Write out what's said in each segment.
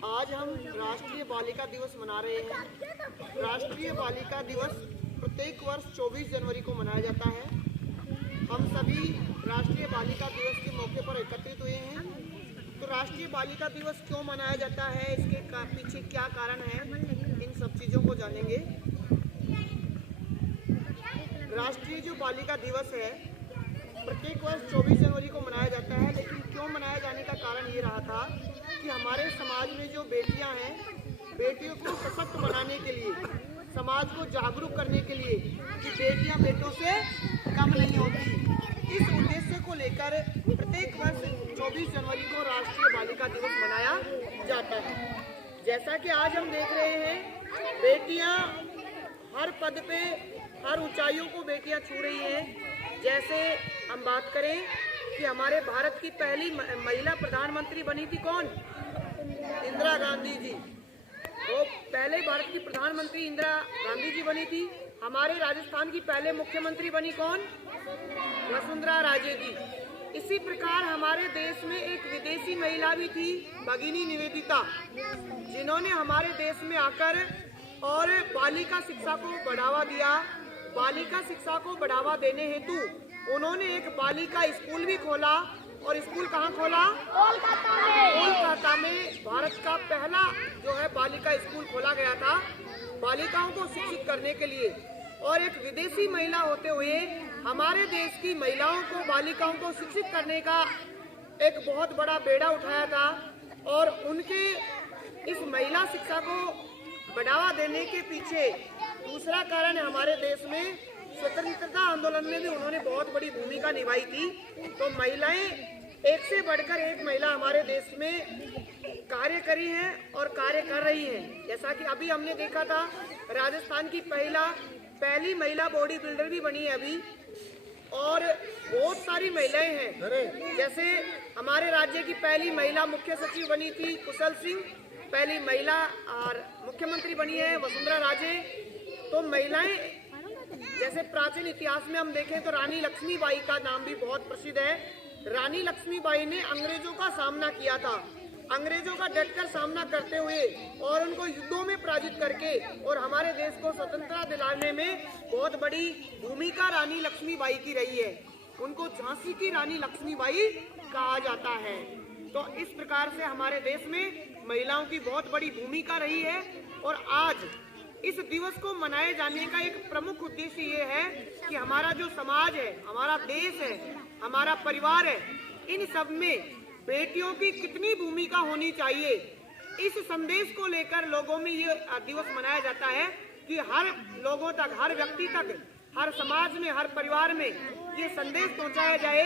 आज हम राष्ट्रीय बालिका दिवस मना रहे हैं। राष्ट्रीय बालिका दिवस प्रत्येक वर्ष 24 जनवरी को मनाया जाता है। हम सभी राष्ट्रीय बालिका दिवस के मौके पर एकत्रित हुए हैं। तो राष्ट्रीय बालिका दिवस क्यों मनाया जाता है, इसके पीछे क्या कारण है, इन सब चीज़ों को जानेंगे। राष्ट्रीय जो बालिका दिवस है प्रत्येक वर्ष 24 जनवरी को मनाया जाता है, लेकिन क्यों मनाया जाने का कारण ये रहा था कि हमारे समाज में जो बेटियां हैं, बेटियों को सशक्त बनाने के लिए, समाज को जागरूक करने के लिए कि बेटियां बेटों से कम नहीं होती, इस उद्देश्य को लेकर प्रत्येक वर्ष 24 जनवरी को राष्ट्रीय बालिका दिवस मनाया जाता है। जैसा कि आज हम देख रहे हैं, बेटियां हर पद पे, हर ऊंचाइयों को बेटियां छू रही हैं। जैसे हम बात करें कि हमारे भारत की पहली महिला प्रधानमंत्री बनी थी कौन? इंदिरा गांधी जी। वो पहले भारत की प्रधानमंत्री इंदिरा गांधी जी बनी थी। हमारे राजस्थान की पहले मुख्यमंत्री बनी कौन? वसुंधरा राजे जी। इसी प्रकार हमारे देश में एक विदेशी महिला भी थी, भगिनी निवेदिता, जिन्होंने हमारे देश में आकर और बालिका शिक्षा को बढ़ावा दिया। बालिका शिक्षा को बढ़ावा देने हेतु उन्होंने एक बालिका स्कूल भी खोला। और स्कूल कहाँ खोला? कोलकाता में भारत का पहला जो है बालिका स्कूल खोला गया था, बालिकाओं को शिक्षित करने के लिए। और एक विदेशी महिला होते हुए हमारे देश की महिलाओं को, बालिकाओं को शिक्षित करने का एक बहुत बड़ा बेड़ा उठाया था। और उनके इस महिला शिक्षा को बढ़ावा देने के पीछे दूसरा कारण है, हमारे देश में स्वतंत्रता आंदोलन में भी उन्होंने बहुत बड़ी भूमिका निभाई थी। तो महिलाएं एक से बढ़कर एक महिला हमारे देश में कार्य करी हैं और कार्य कर रही हैं। जैसा कि अभी हमने देखा था, राजस्थान की पहली महिला बॉडी बिल्डर भी बनी है अभी, और बहुत सारी महिलाएं हैं। जैसे हमारे राज्य की पहली महिला मुख्य सचिव बनी थी कुशल सिंह, पहली महिला और मुख्यमंत्री बनी है वसुंधरा राजे। तो महिलाएं, जैसे प्राचीन इतिहास में हम देखें तो रानी लक्ष्मीबाई का नाम भी बहुत प्रसिद्ध है। रानी लक्ष्मीबाई ने अंग्रेजों का सामना किया था, अंग्रेजों का डटकर सामना करते हुए और उनको युद्धों में पराजित करके और हमारे देश को स्वतंत्रता दिलाने में बहुत बड़ी भूमिका रानी लक्ष्मीबाई की रही है। उनको झांसी की रानी लक्ष्मीबाई कहा जाता है। तो इस प्रकार से हमारे देश में महिलाओं की बहुत बड़ी भूमिका रही है। और आज इस दिवस को मनाए जाने का एक प्रमुख उद्देश्य ये है कि हमारा जो समाज है, हमारा देश है, हमारा परिवार है, इन सब में बेटियों की कितनी भूमिका होनी चाहिए, इस संदेश को लेकर लोगों में ये दिवस मनाया जाता है कि हर लोगों तक, हर व्यक्ति तक, हर समाज में, हर परिवार में ये संदेश पहुंचाया जाए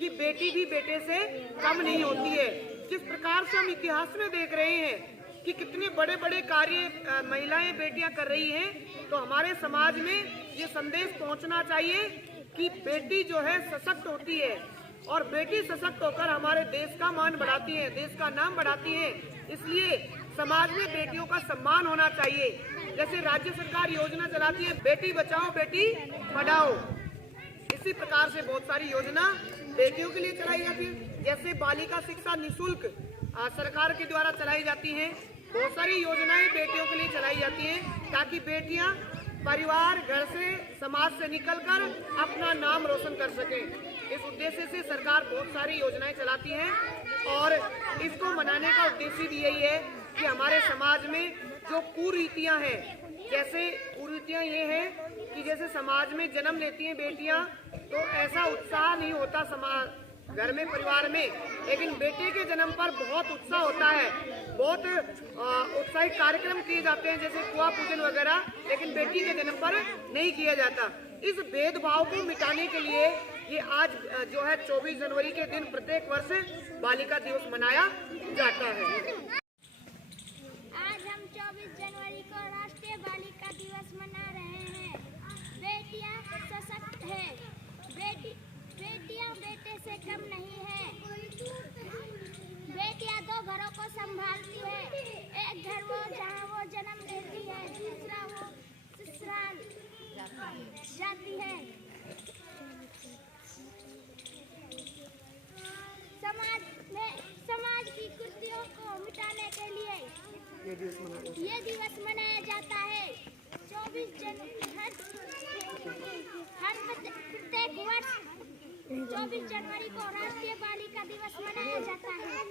कि बेटी भी बेटे से कम नहीं होती है। जिस प्रकार से हम इतिहास में देख रहे हैं कि कितने बड़े बड़े कार्य महिलाएं, बेटियां कर रही हैं, तो हमारे समाज में ये संदेश पहुंचना चाहिए कि बेटी जो है सशक्त होती है और बेटी सशक्त होकर हमारे देश का मान बढ़ाती है, देश का नाम बढ़ाती है। इसलिए समाज में बेटियों का सम्मान होना चाहिए। जैसे राज्य सरकार योजना चलाती है बेटी बचाओ बेटी पढ़ाओ, इसी प्रकार से बहुत सारी योजना बेटियों के लिए चलाई जाती है। जैसे बालिका शिक्षा निःशुल्क सरकार के द्वारा चलाई जाती है। बहुत सारी योजनाएं बेटियों के लिए चलाई जाती हैं ताकि बेटियां परिवार, घर से, समाज से निकलकर अपना नाम रोशन कर सकें। इस उद्देश्य से सरकार बहुत सारी योजनाएं चलाती है और इसको मनाने का उद्देश्य भी यही है कि हमारे समाज में जो कुरीतियां हैं, जैसे कुरीतियां ये हैं कि जैसे समाज में जन्म लेती हैं बेटियां तो ऐसा उत्साह नहीं होता समाज, घर में, परिवार में, लेकिन बेटे के जन्म पर बहुत उत्साह होता है, बहुत उत्साहित कार्यक्रम किए जाते हैं जैसे कुआं पूजन वगैरह, लेकिन बेटी के जन्म पर नहीं किया जाता। इस भेदभाव को मिटाने के लिए ये आज जो है 24 जनवरी के दिन प्रत्येक वर्ष बालिका दिवस मनाया जाता है। आज हम 24 जनवरी को राष्ट्रीय बालिका दिवस मना रहे हैं। बेटियां सशक्त है, बेटियां बेटे से कम नहीं है। बेटियां दो घरों को संभालती है, एक घर वो जहाँ वो जन्म लेती है, दूसरा वो ससुराल जाती है। समाज की कुर्तियों को ये दिवस मनाया जाता है 24 जनवरी हर प्रत्येक वर्ष 24 जनवरी को राष्ट्रीय बालिका दिवस मनाया जाता है।